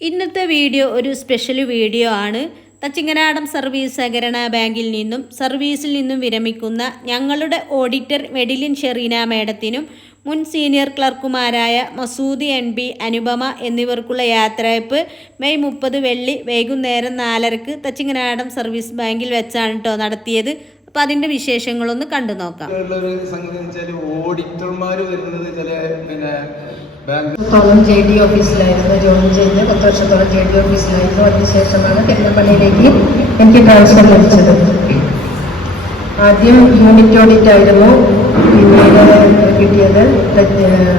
ഇന്നത്തെ വീഡിയോ ഒരു special video ആണ്. തച്ചിങ്ങനാടം സർവീസ് സഹകരണ ബാങ്കിൽ നിന്നും സർവീസിൽ നിന്നും വിരമിക്കുന്ന ഞങ്ങളുടെ ഓഡിറ്റർ മെഡിലിൻ ഷെറീന മേഡത്തിനും മുൻ സീനിയർ ക്ലർക്കുമാരായ മസൂദി എൻ ബി അനുപമ എന്നിവർക്കുള്ള യാത്രയപ്പ് മെയ് മുപ്പത് വെള്ളി വൈകുന്നേരം നാലരക്ക് തച്ചിങ്ങനാടം സർവീസ് ബാങ്കിൽ വെച്ചാണ് കേട്ടോ നടത്തിയത്. അപ്പോൾ അതിന്റെ വിശേഷങ്ങളൊന്ന് കണ്ടു നോക്കാം. ഓഡിറ്റർമാർ വരുന്നത് ചില പിന്നെ ബാങ്ക് വർഷത്തോളം ജെ ഡി ഓഫീസിലായിരുന്നു. ജോയിൻ ചെയ്ത് പത്ത് വർഷത്തോളം ജെ ഡി ഓഫീസിലായിരുന്നു. അതിനുശേഷമാണ് പെരുന്നപ്പള്ളിയിലേക്ക് എനിക്ക് ട്രാൻസ്ഫർ ലഭിച്ചത്. ആദ്യം യൂണിറ്റ് ഓഡിറ്റ് ആയിരുന്നു. പിന്നീട് കിട്ടിയത് ഏഹ്,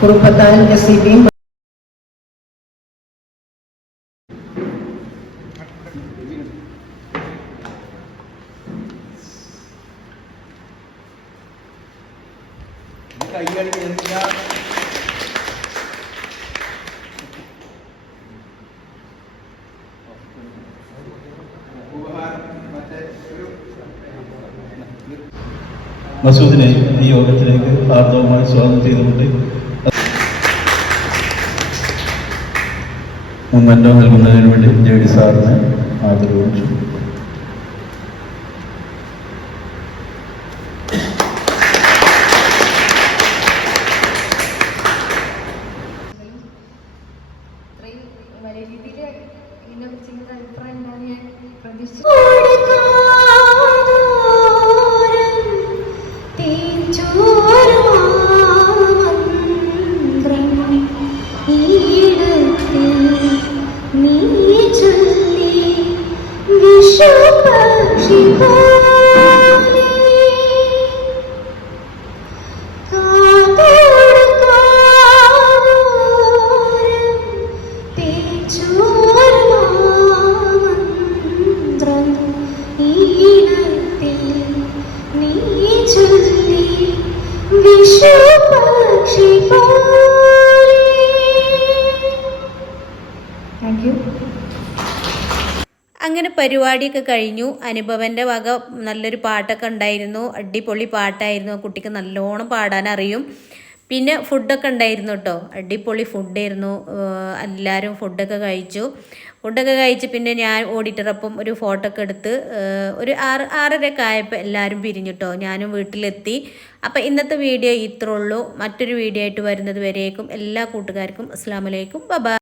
കുറുപ്പത്താൻ എസ് സി ബിയും മറ്റേ ഒരു മസൂദിനെ ഈ യോഗത്തിലേക്ക് ആർദ്രവുമായി സ്വാഗതം ചെയ്തുകൊണ്ട് മൊമെന്റോ നൽകുന്നതിന് വേണ്ടി ജെ ഡി സാറിനെ ആദരവ് രീതിയിൽ ഇതിനെക്കുറിച്ച് ഇങ്ങനെ അഭിപ്രായം ഉണ്ടാവും ഞാൻ പ്രതീക്ഷിച്ചു. വിഷുപക്ഷി അങ്ങനെ പരിപാടിയൊക്കെ കഴിഞ്ഞു. അനുഭവന്റെ വക നല്ലൊരു പാട്ടൊക്കെ ഉണ്ടായിരുന്നു. അടിപൊളി പാട്ടായിരുന്നു. കുട്ടിക്ക് നല്ലോണം പാടാൻ അറിയും. പിന്നെ ഫുഡൊക്കെ ഉണ്ടായിരുന്നു കേട്ടോ. അടിപൊളി ഫുഡായിരുന്നു. എല്ലാവരും ഫുഡൊക്കെ കഴിച്ചു. ഫുഡൊക്കെ കഴിച്ച് പിന്നെ ഞാൻ ഓഡിറ്ററൊപ്പം ഒരു ഫോട്ടോ ഒക്കെ എടുത്ത് ഒരു ആറ് ആറരയൊക്കെ ആയപ്പോൾ എല്ലാവരും പിരിഞ്ഞിട്ടോ ഞാനും വീട്ടിലെത്തി. അപ്പോൾ ഇന്നത്തെ വീഡിയോ ഇത്രയുള്ളൂ മറ്റൊരു വീഡിയോ ആയിട്ട് വരുന്നത് വരേക്കും എല്ലാ കൂട്ടുകാർക്കും. അസ്സാമലൈക്കും ബബാ